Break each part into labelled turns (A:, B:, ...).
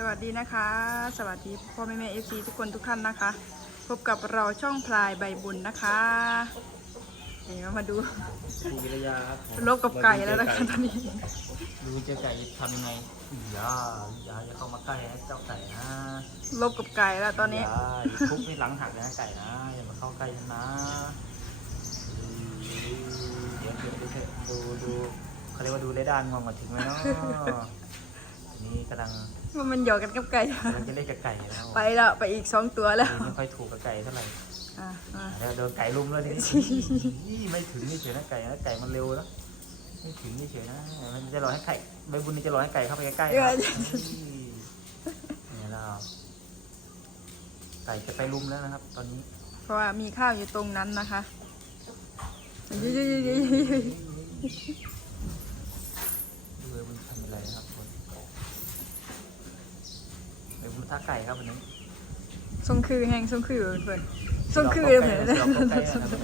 A: สวัสดีนะคะ สวัสดีพ่อแม่แม่เอฟซีทุกคนทุกท่านนะคะ พบกับเราช่องพลายใบบุญนะคะเดี๋ยวมาดู
B: ปูวิริยาครับผม
A: ลบกับไก่แล้วนะคะตอนนี้
B: ดูเจ้าไก่ทำยังไงอย่าอย่าอย่าเข้ามาใกล้นะเจ้าไก่นะ
A: ลบกับไก่แล้วตอนนี้
B: อย่าอย่าทุบให้หลังหักเลยนะไก่นะอย่ามาเข้าใกล้ฉันนะเดี๋ยวเดี๋ยวดูเถอะดูดูเขาเรียกว่าดูเรดาร์งงมาถึงไหมเนาะอั นนี้กำลัง
A: มันมันหยอกกันกับไก่
B: กำลังจะเล่นกับไก่แล้ว
A: ไปแล้วไปอีกสองตัวแล้ว
B: ไม่ค่อยถูกกับไก่เท่าไหร่
A: อะอะ
B: เดี๋ยวโดนไก่ลุมแล้วทีนี้ไม่ถึงนี่เฉยนะไก่นะไก่มันเร็วนะไม่ถึงนี่เฉยนะมันจะรอให้ไก่ใบบุญนี่จะรอให้ไก่เข้าไปใกล้ๆนะครับนี่แล้วไก่จะไปลุมแล้วนะครับ ตอนนี้
A: เพราะว่ามีข้าวอยู่ตรงนั้นนะคะยุยยุยยุยยุยยุย
B: ดูใบบุญทำอะไรนะครับคนใบบุญ ท่าไก่ครับวันนี้
A: ทรงคือแหงทรงคือเพื่อนทรงคือเลยเพื่อน
B: เสือเข้าใกล้นะครับ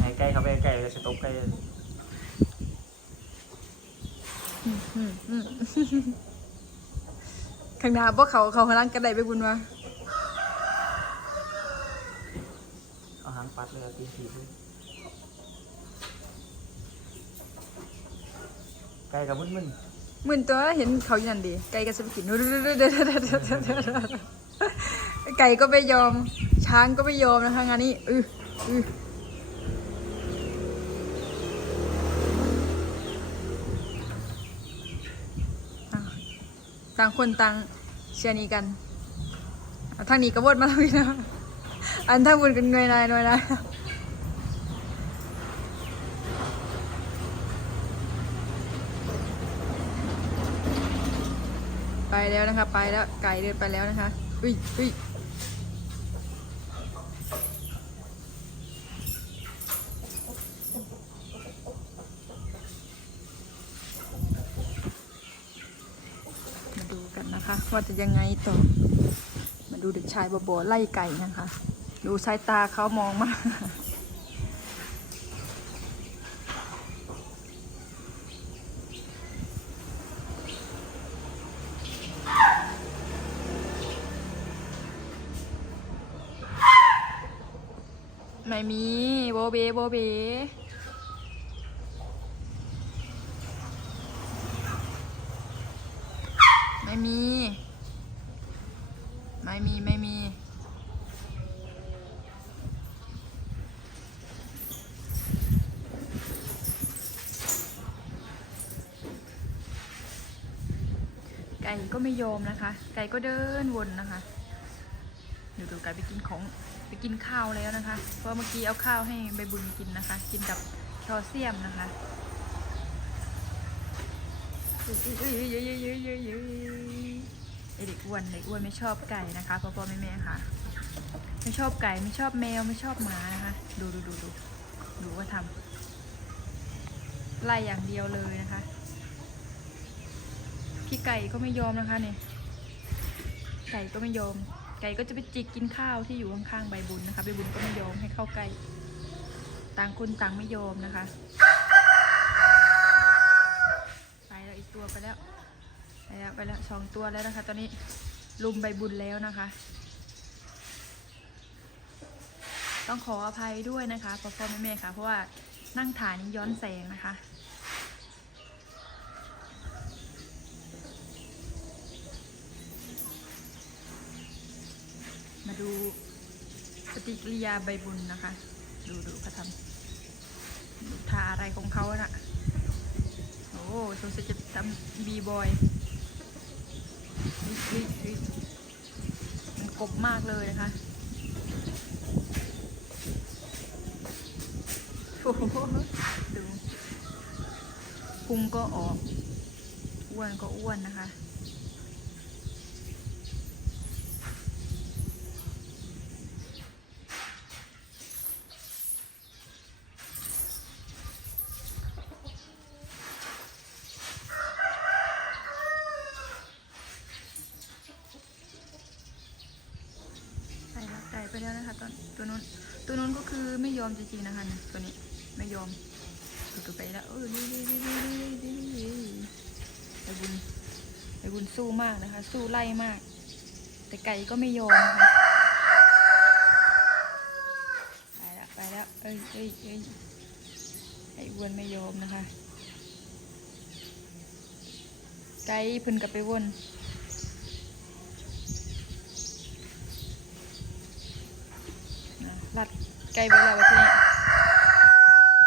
B: ให้ใกล้เข้าไปใกล้จะสต๊อกใกล้
A: อืมอืมอืมข้างหน้าพวกเขาเขากำลังกระไดไปบุญมา
B: เอาหางปัดเลยเอาตีนถีบเลยไก่กับมึนมึน
A: หมื่นตัวเห็นเขาอยู่นั่นดีไก่ก็จะไปกินไก่ก็ไม่ยอม ช้างก็ไม่ยอมนะคะงานนี้อืออือต่างคนต่างเชื่อนี้กันทางนี้ก็วดมาแล้วนะอันทางบนกันหน่วยนายหน่วยนา ไปแล้วนะคะ ไปแล้วไก่เดินไปแล้วนะคะอุ้ยอุ้ยมาดูกันนะคะ ว่าจะยังไงต่อ มาดูเด็กชายบโบไล่ไก่นะคะ ดูสายตาเขามองมา ไม่มีโบเบโบเบไม่มี ไม่มี ไม่มี ไก่ก็ไม่ยอมนะคะ ไก่ก็เดินวนนะคะเดี๋ยวดูไก่ไปกินของ กินข้าวแล้วนะคะ เพราะเมื่อกี้เอาข้าวให้ใบบุญกินนะคะ กินกับแคลเซียมนะคะเยอะเด็กอ้วนเด็กอ้วนไม่ชอบไก่นะคะพ่อพ่อแม่แม่ค่ะ ไม่ชอบไก่ไม่ชอบแมวไม่ชอบหมานะคะ ดูดูดูดูดูว่าทำไล่อย่างเดียวเลยนะคะ พี่ไก่ก็ไม่ยอมนะคะเนี่ยไก่ก็ไม่ยอม ไก่ก็จะไปจิกกินข้าวที่อยู่ข้างๆใบบุญนะคะ ใบบุญก็ไม่ยอมให้เข้าใกล้ ต่างคนต่างไม่ยอมนะคะ ไปแล้วอีกตัวไปแล้ว ไปแล้วไปแล้วสองตัวแล้วนะคะ ตอนนี้ลุมใบบุญแล้วนะคะ ต้องขออภัยด้วยนะคะพ่อพ่อแม่แม่ค่ะ เพราะว่านั่งถ่ายนี้ย้อนแสงนะคะ มาดูปฏิกิริยาใบบุญนะคะ ดูดูเขาทำดูทาอะไรของเขาน่ะ โอ้สงสัยจะทำบีบอยอุ๊ยอุ๊ยอุ๊ยมันกบมากเลยนะคะโอ้โหดูพุงก็ออก อ้วนก็อ้วนนะคะ ไปแล้วไก่ไปแล้วนะคะ ตอนตัวนู้นตัวนู้นก็คือไม่ยอมจริงๆนะคะตัวนี้ไม่ยอมตัวไปแล้วเออดีดีดีดีดีดีดีไปบุญใบบุญสู้มากนะคะ สู้ไล่มาก แต่ไก่ก็ไม่ยอมนะคะไปแล้วไปแล้วเอ้ยเอ้ยเอ้ยไอ้อ้วนไม่ยอมนะคะ ไก่พึ่นกลับไปวนนะ รัดไก่ไปแล้วทีนี้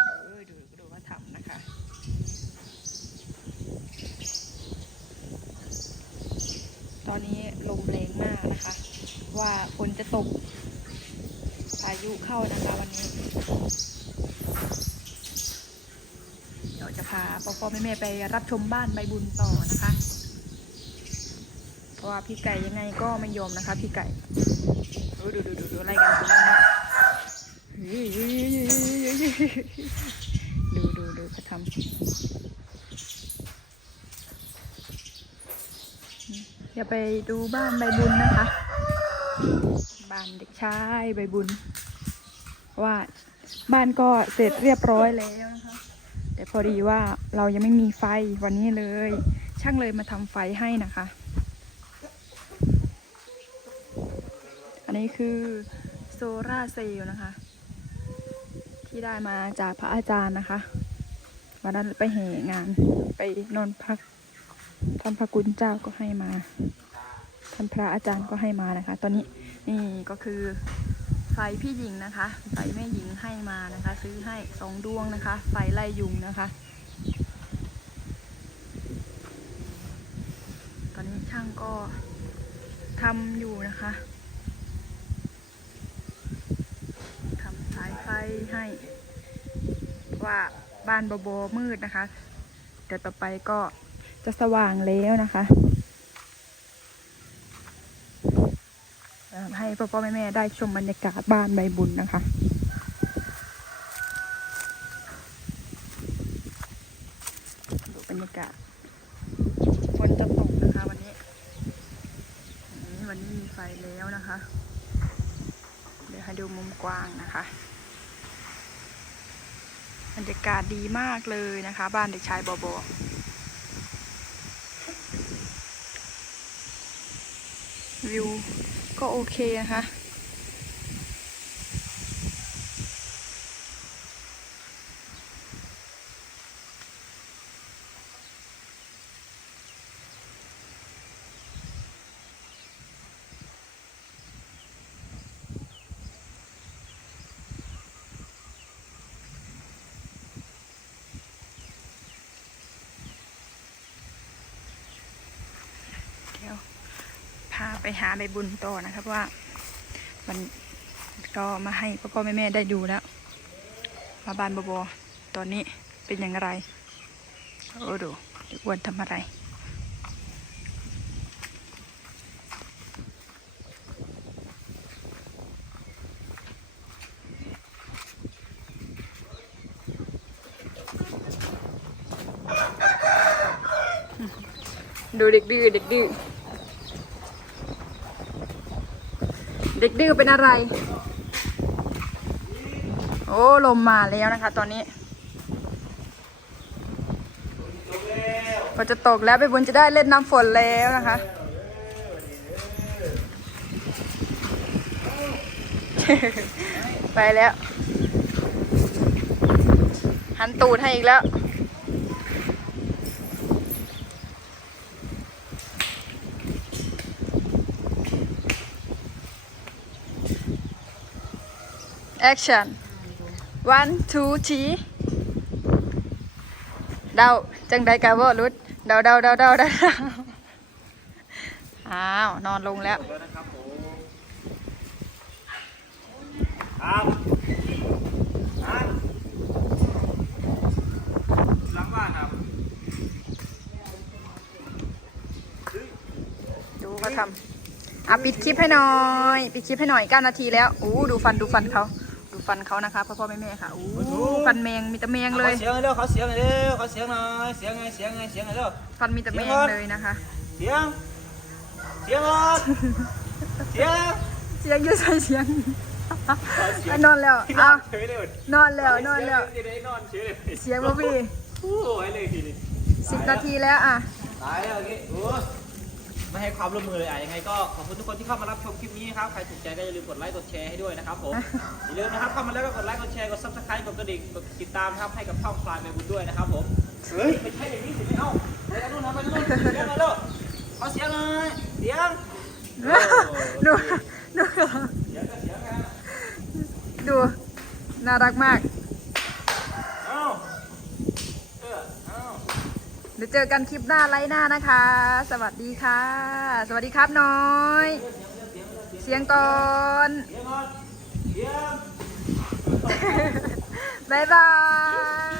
A: เออดูดูว่าทำนะคะ ตอนนี้ลมแรงมากนะคะ ว่าฝนจะตกพายุเข้านะคะวันนี้ เดี๋ยวจะพาพ่อพ่อแม่แม่ไปรับชมบ้านใบบุญต่อนะคะ เพราะว่าพี่ไก่ยังไงก็ไม่ยอมนะคะ พี่ไก่ดูดูดูดูดูอะไรกันตรงนี้ ดูดูดูเขาทำเดี๋ยวไปดูบ้านใบบุญนะคะ บ้านเด็กชายใบบุญ ว่าบ้านก็เสร็จเรียบร้อยแล้วนะคะแต่พอดีว่าเรายังไม่มีไฟวันนี้เลย ช่างเลยมาทำไฟให้นะคะ อันนี้คือโซลาเซลล์นะคะ ที่ได้มาจากพระอาจารย์นะคะวันนั้นไปแห่งาน ไปนอนพักท่านพระกุณเจ้าก็ให้มาท่านพระอาจารย์ก็ให้มานะคะ ตอนนี้นี่ก็คือไฟพี่หญิงนะคะ ไฟแม่หญิงให้มานะคะ ซื้อให้สองดวงนะคะ ไฟไล่ยุงนะคะ ตอนนี้ช่างก็ทำอยู่นะคะทำสายไฟ ให้ว่าบ้านโบโบมืดนะคะ เดี๋ยวต่อไปก็จะสว่างแล้วนะคะให้พ่อพ่อแม่แม่ได้ชมบรรยากาศบ้านใบบุญนะคะดูบรรยากาศฝนจะตกนะคะวันนี้ วันนี้มีไฟแล้วนะคะ เดี๋ยวให้ดูมุมกว้างนะคะ บรรยากาศดีมากเลยนะคะ บ้านเด็กชายบอบอวิวก็โอเคนะคะ ไปหาใบบุญต่อนะครับว่า มันก็มาให้พ่อพ่อแม่แม่ได้ดูแล้วว่าบ้านบอบอตอนนี้เป็นอย่างไรโอ้ดูเด็กอ้วนทำอะไรดูเด็กดื้อเด็กดื้อ เด็กดื้อเป็นอะไร โอ้ลมมาแล้วนะคะ ตอนนี้พอจะตกแล้วไปบนจะได้เล่นน้ำฝนแล้วนะคะ ไปแล้ว หันตูดให้อีกแล้ว action one two three เดาจังใดกะบ่รุดเดาเดาเดาเดาเดาอ้าวนอนลงแล้ว
B: ครับหลังบ้านครับ
A: ดูเขาทำอะปิดคลิปให้หน่อย ปิดคลิปให้หน่อยเก้านาทีแล้ว อู้ดูฟันดูฟันเขา ฟันเขานะคะพ่อพ่อแม่แม่ค่ะอู้ฟันแมงมีแต่แมงเลย
B: ขอเสียงหน่อยเร็วขอเสียงหน่อยเร็วขอเสียงหน่อยเสียงไงเสียงไงเสียงไงเร็ว
A: ฟันมีแต่แมงเลยนะคะ
B: เสียงเสียงก่อนเสียง
A: เสียงอยืดใส่เสียงอะนอนแล้วอ้าว
B: เฉยเลย
A: นอนแล้วนอนแล้ว
B: จะได้นอนเฉยเลย
A: เสียงบ่พี่
B: โอ้ยเลยทีนี้
A: สิบนาทีแล้วอะ
B: ตายแล้วเมื่อกี้โอ้ ไม่ให้ความร่วมมือเลยอะยังไงก็ขอบคุณทุกคนที่เข้ามารับชมคลิปนี้ครับ ใครถูกใจก็อย่าลืมกดไลค์กดแชร์ให้ด้วยนะครับผมอย่าลืมนะครับเข้ามาแล้วก็กดไลค์กดแชร์กดซับสไครต์กดกระดิ่งกดติดตามนะครับให้กับช่องคลายแมบุญด้วยนะครับผมเฮ้ยไม่ใช่อย่างนี้สิไม่เอาไปกันนู่นนะไปกันนู่นเสียงเลยเด้อเอาเสียงเลยเสียง
A: ดูดู
B: เสียงก็เสียงกัน
A: ดูน่ารักมาก
B: เอาเออเอา
A: เดี๋ยวเจอกันคลิปหน้าไลฟ์หน้านะคะ สวัสดีค่ะ สวัสดีครับน้อย เสียงก่อนบ๊ายบาย